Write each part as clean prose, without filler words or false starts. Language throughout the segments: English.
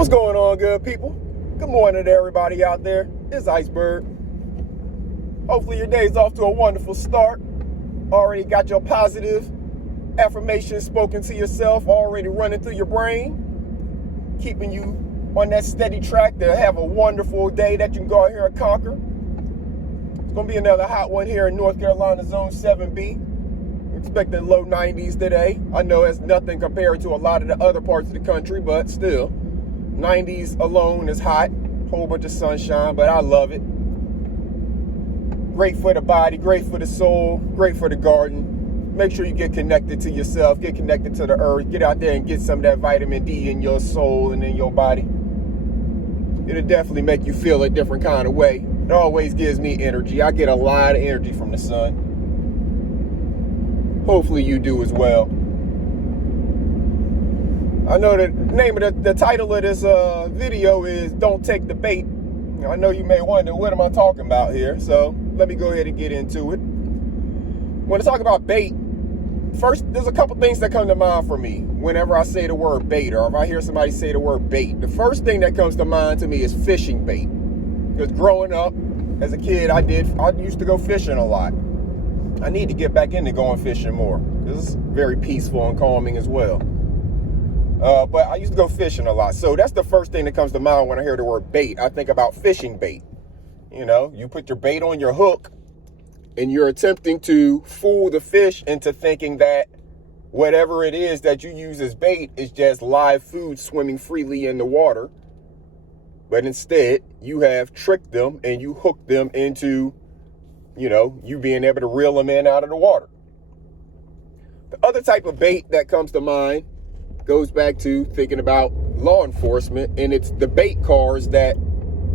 What's going on, good people? Good morning to everybody out there. It's Iceberg. Hopefully your day's off to a wonderful start. Already got your positive affirmations spoken to yourself already running through your brain, keeping you on that steady track to have a wonderful day that you can go out here and conquer. It's going to be another hot one here in North Carolina, Zone 7B. Expecting low 90s today. I know it's nothing compared to a lot of the other parts of the country, but still, 90s alone is hot. Whole bunch of sunshine, but I love it. Great for the body, great for the soul, great for the garden. Make sure you get connected to yourself, get connected to the earth, get out there and get some of that vitamin D in your soul and in your body. It'll definitely make you feel a different kind of way. It always gives me energy. I get a lot of energy from the sun. Hopefully you do as well. I know the name of the title of this video is Don't Take the Bait. I know you may wonder, what am I talking about here? So let me go ahead and get into it. When I talk about bait, first, there's a couple things that come to mind for me whenever I say the word bait, or if I hear somebody say the word bait. The first thing that comes to mind to me is fishing bait. Because growing up as a kid, I used to go fishing a lot. I need to get back into going fishing more. This is very peaceful and calming as well. But I used to go fishing a lot. So that's the first thing that comes to mind when I hear the word bait. I think about fishing bait. You know, you put your bait on your hook and you're attempting to fool the fish into thinking that whatever it is that you use as bait is just live food swimming freely in the water. But instead, you have tricked them and you hooked them into, you being able to reel them in out of the water. The other type of bait that comes to mind goes back to thinking about law enforcement, and it's the bait cars that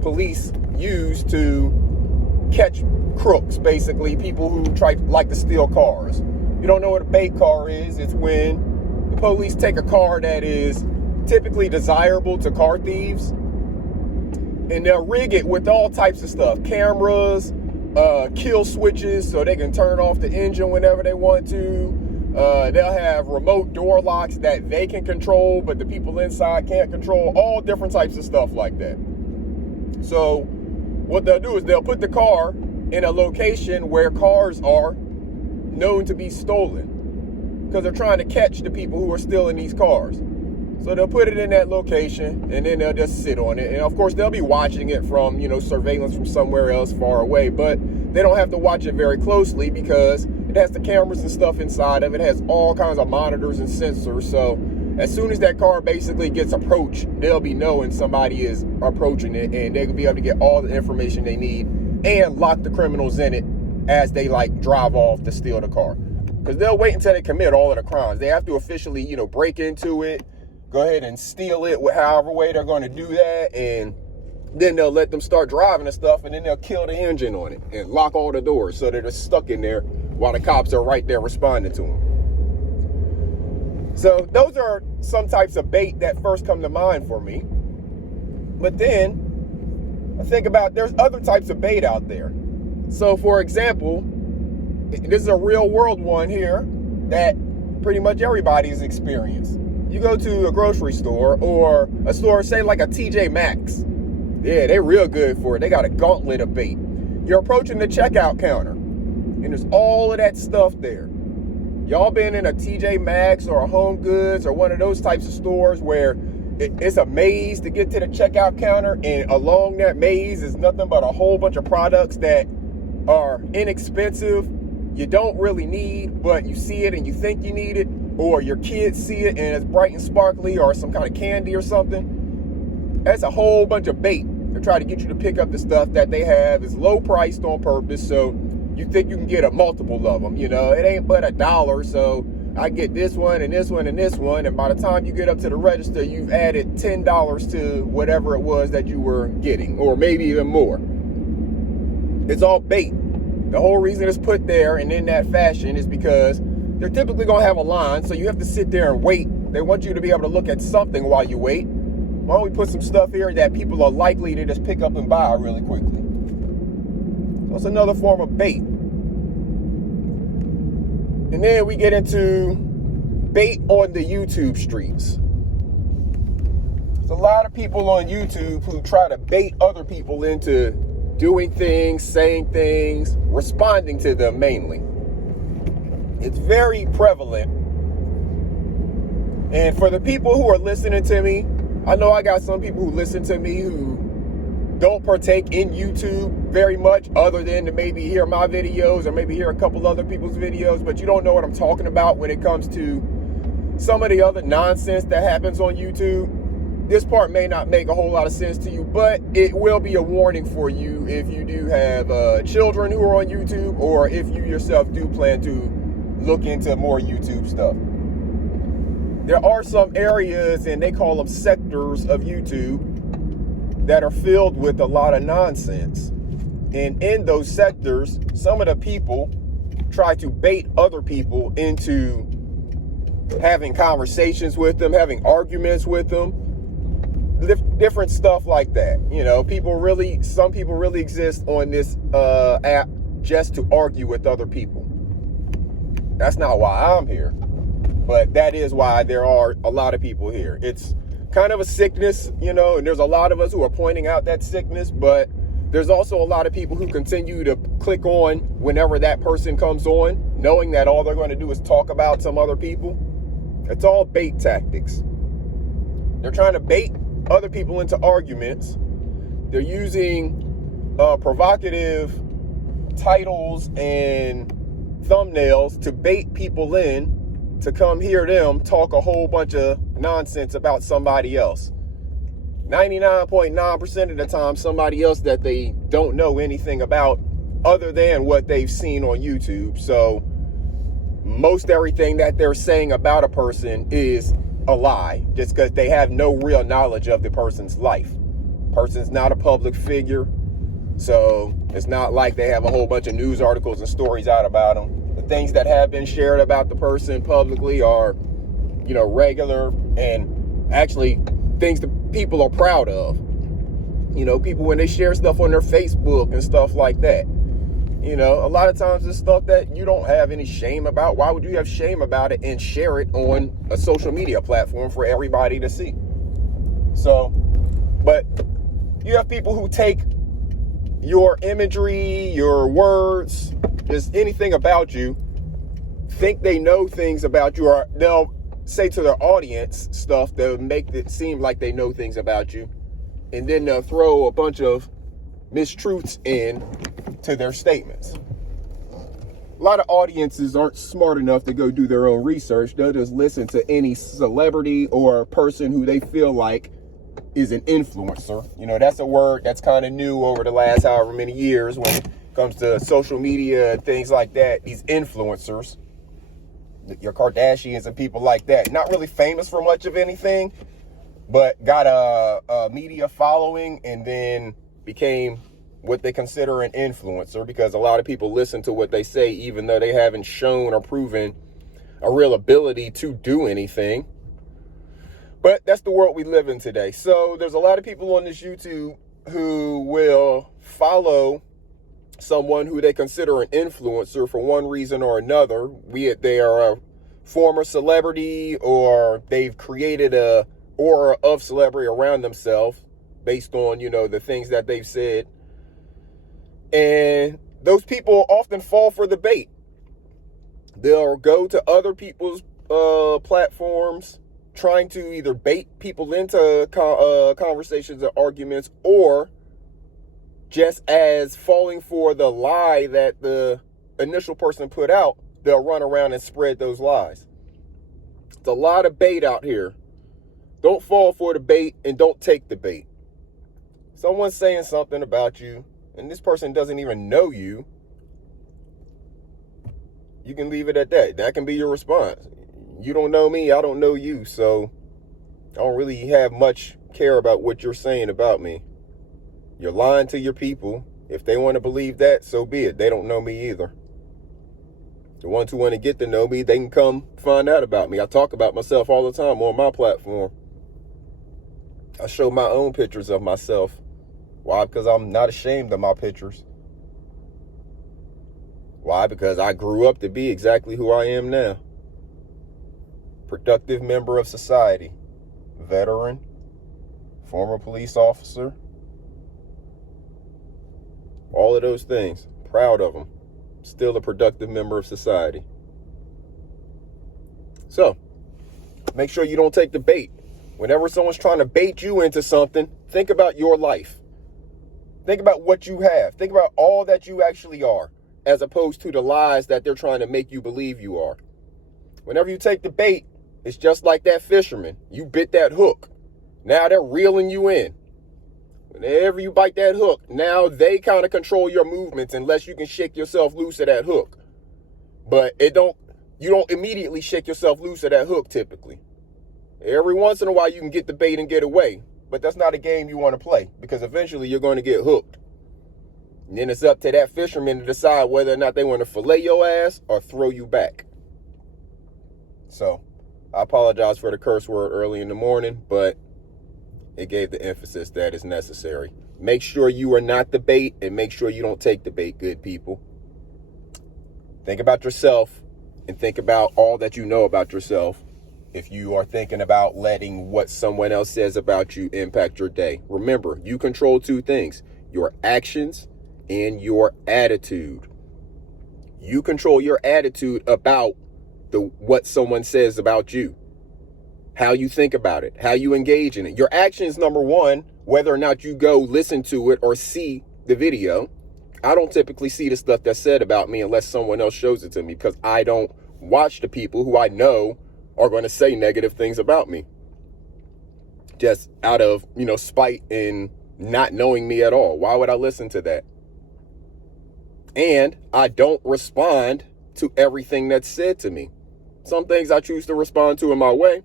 police use to catch crooks, basically people who like to steal cars. You don't know what a bait car is? It's when the police take a car that is typically desirable to car thieves, and they'll rig it with all types of stuff, cameras, kill switches so they can turn off the engine whenever they want to. They'll have remote door locks that they can control, but the people inside can't control. All different types of stuff like that. So what they'll do is they'll put the car in a location where cars are known to be stolen, because they're trying to catch the people who are stealing these cars. So they'll put it in that location, and then they'll just sit on it. And of course, they'll be watching it from, surveillance from somewhere else far away. But they don't have to watch it very closely because it has the cameras and stuff inside of it. It has all kinds of monitors and sensors. So as soon as that car basically gets approached, they'll be knowing somebody is approaching it, and they'll be able to get all the information they need and lock the criminals in it as they drive off to steal the car. Because they'll wait until they commit all of the crimes. They have to officially, break into it, go ahead and steal it however way they're going to do that, and then they'll let them start driving and stuff, and then they'll kill the engine on it and lock all the doors so they're just stuck in there while the cops are right there responding to them. So those are some types of bait that first come to mind for me. But then I think about there's other types of bait out there. So for example, this is a real world one here that pretty much everybody's experienced. You go to a grocery store or a store, say like a TJ Maxx. Yeah, they're real good for it. They got a gauntlet of bait. You're approaching the checkout counter, and there's all of that stuff there. Y'all been in a TJ Maxx or a Home Goods or one of those types of stores where it's a maze to get to the checkout counter, and along that maze is nothing but a whole bunch of products that are inexpensive, you don't really need, but you see it and you think you need it, or your kids see it and it's bright and sparkly, or some kind of candy or something. That's a whole bunch of bait to try to get you to pick up the stuff that they have. Is low priced on purpose, so you think you can get a multiple of them. It ain't but $1, so I get this one and this one and this one, and by the time you get up to the register, you've added $10 to whatever it was that you were getting, or maybe even more. It's all bait. The whole reason it's put there and in that fashion is because they're typically going to have a line, so you have to sit there and wait. They want you to be able to look at something while you wait. Why don't we put some stuff here that people are likely to just pick up and buy really quickly? So it's another form of bait. And then we get into bait on the YouTube streets. There's a lot of people on YouTube who try to bait other people into doing things, saying things, responding to them mainly. It's very prevalent. And for the people who are listening to me, I know I got some people who listen to me who don't partake in YouTube very much, other than to maybe hear my videos or maybe hear a couple other people's videos, but you don't know what I'm talking about when it comes to some of the other nonsense that happens on YouTube. This part may not make a whole lot of sense to you, but it will be a warning for you if you do have children who are on YouTube, or if you yourself do plan to look into more YouTube stuff. There are some areas, and they call them sectors of YouTube, that are filled with a lot of nonsense. And in those sectors, some of the people try to bait other people into having conversations with them, having arguments with them, different stuff like that. You know, some people really exist on this app just to argue with other people. That's not why I'm here, but that is why there are a lot of people here. It's kind of a sickness, you know, and there's a lot of us who are pointing out that sickness, but there's also a lot of people who continue to click on whenever that person comes on, knowing that all they're going to do is talk about some other people. It's all bait tactics. They're trying to bait other people into arguments. They're using provocative titles and thumbnails to bait people in to come hear them talk a whole bunch of nonsense about somebody else. 99.9% of the time, somebody else that they don't know anything about other than what they've seen on YouTube. So most everything that they're saying about a person is a lie, just because they have no real knowledge of the person's life. Person's not a public figure, so it's not like they have a whole bunch of news articles and stories out about them. The things that have been shared about the person publicly are, you know, regular and actually things that people are proud of. You know, people, when they share stuff on their Facebook and stuff like that, you know, a lot of times it's stuff that you don't have any shame about. Why would you have shame about it and share it on a social media platform for everybody to see? So, but you have people who take your imagery, your words, just anything about you, think they know things about you, or they'll say to their audience stuff that make it seem like they know things about you, and then they'll throw a bunch of mistruths in to their statements. A lot of audiences aren't smart enough to go do their own research. They'll just listen to any celebrity or person who they feel like is an influencer. You know, that's a word that's kind of new over the last however many years when it comes to social media and things like that. These influencers, your Kardashians and people like that, not really famous for much of anything, but got a media following and then became what they consider an influencer, because a lot of people listen to what they say even though they haven't shown or proven a real ability to do anything. But that's the world we live in today. So there's a lot of people on this YouTube who will follow someone who they consider an influencer for one reason or another, be it they are a former celebrity or they've created a aura of celebrity around themselves based on, you know, the things that they've said. And those people often fall for the bait. They'll go to other people's platforms trying to either bait people into conversations or arguments, or just as falling for the lie that the initial person put out, they'll run around and spread those lies. It's a lot of bait out here. Don't fall for the bait and don't take the bait. Someone's saying something about you and this person doesn't even know you, you can leave it at that. That can be your response. You don't know me, I don't know you, so I don't really have much care about what you're saying about me. You're lying to your people. If they want to believe that, so be it. They don't know me either. The ones who want to get to know me, they can come find out about me. I talk about myself all the time on my platform. I show my own pictures of myself. Why? Because I'm not ashamed of my pictures. Why? Because I grew up to be exactly who I am now. Productive member of society. Veteran. former police officer, all of those things. Proud of him. Still a productive member of society. So, make sure you don't take the bait. Whenever someone's trying to bait you into something, think about your life. Think about what you have. Think about all that you actually are, as opposed to the lies that they're trying to make you believe you are. Whenever you take the bait, it's just like that fisherman. You bit that hook. Now they're reeling you in. Whenever you bite that hook, now they kind of control your movements unless you can shake yourself loose of that hook. But you don't immediately shake yourself loose of that hook typically. Every once in a while you can get the bait and get away, but that's not a game you want to play because eventually you're going to get hooked. And then it's up to that fisherman to decide whether or not they want to fillet your ass or throw you back. So, I apologize for the curse word early in the morning, but it gave the emphasis that is necessary. Make sure you are not the bait and make sure you don't take the bait, good people. Think about yourself and think about all that you know about yourself if you are thinking about letting what someone else says about you impact your day. Remember, you control two things, your actions and your attitude. You control your attitude about what someone says about you, how you think about it, how you engage in it. Your actions, number one, whether or not you go listen to it or see the video. I don't typically see the stuff that's said about me unless someone else shows it to me because I don't watch the people who I know are going to say negative things about me just out of, spite and not knowing me at all. Why would I listen to that? And I don't respond to everything that's said to me. Some things I choose to respond to in my way.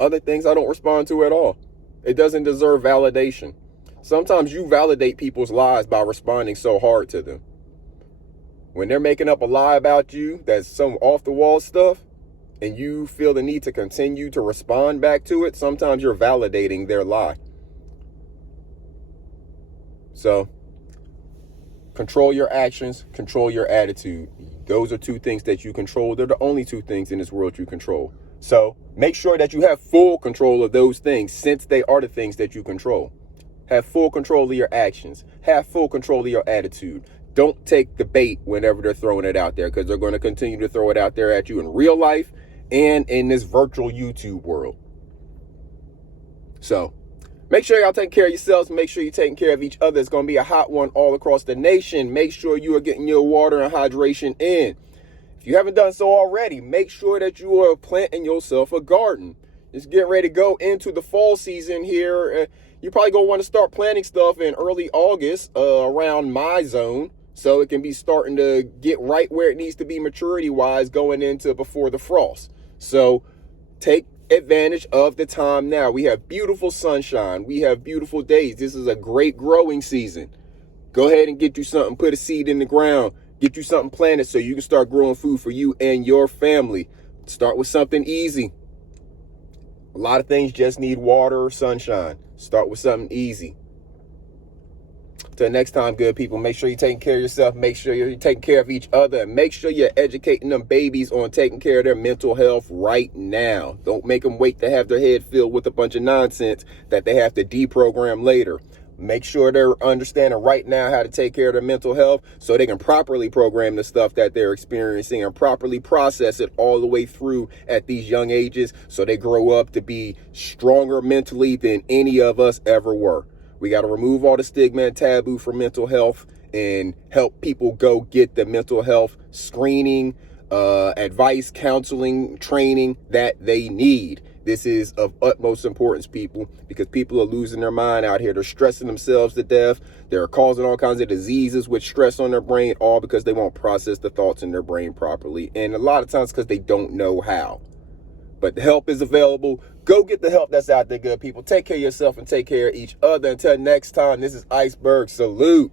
Other things I don't respond to at all. It doesn't deserve validation. Sometimes you validate people's lies by responding so hard to them. When they're making up a lie about you, that's some off the wall stuff, and you feel the need to continue to respond back to it, sometimes you're validating their lie. So, control your actions, control your attitude. Those are two things that you control. They're the only two things in this world you control. So make sure that you have full control of those things since they are the things that you control. Have full control of your actions. Have full control of your attitude. Don't take the bait whenever they're throwing it out there because they're going to continue to throw it out there at you in real life and in this virtual YouTube world. So make sure y'all take care of yourselves. Make sure you're taking care of each other. It's going to be a hot one all across the nation. Make sure you are getting your water and hydration in. If you haven't done so already, make sure that you are planting yourself a garden. It's getting ready to go into the fall season here. You're probably going to want to start planting stuff in early August around my zone. So it can be starting to get right where it needs to be maturity-wise going into before the frost. So take advantage of the time now. We have beautiful sunshine. We have beautiful days. This is a great growing season. Go ahead and get you something. Put a seed in the ground. Get you something planted so you can start growing food for you and your family. Start with something easy. A lot of things just need water or sunshine. Start with something easy. Till next time, good people, make sure you're taking care of yourself. Make sure you're taking care of each other. And make sure you're educating them babies on taking care of their mental health right now. Don't make them wait to have their head filled with a bunch of nonsense that they have to deprogram later. Make sure they're understanding right now how to take care of their mental health so they can properly program the stuff that they're experiencing and properly process it all the way through at these young ages so they grow up to be stronger mentally than any of us ever were. We got to remove all the stigma and taboo for mental health and help people go get the mental health screening, advice, counseling, training that they need. This is of utmost importance, people, because people are losing their mind out here. They're stressing themselves to death. They're causing all kinds of diseases with stress on their brain, all because they won't process the thoughts in their brain properly. And a lot of times because they don't know how. But the help is available. Go get the help that's out there, good people. Take care of yourself and take care of each other. Until next time, this is Iceberg. Salute.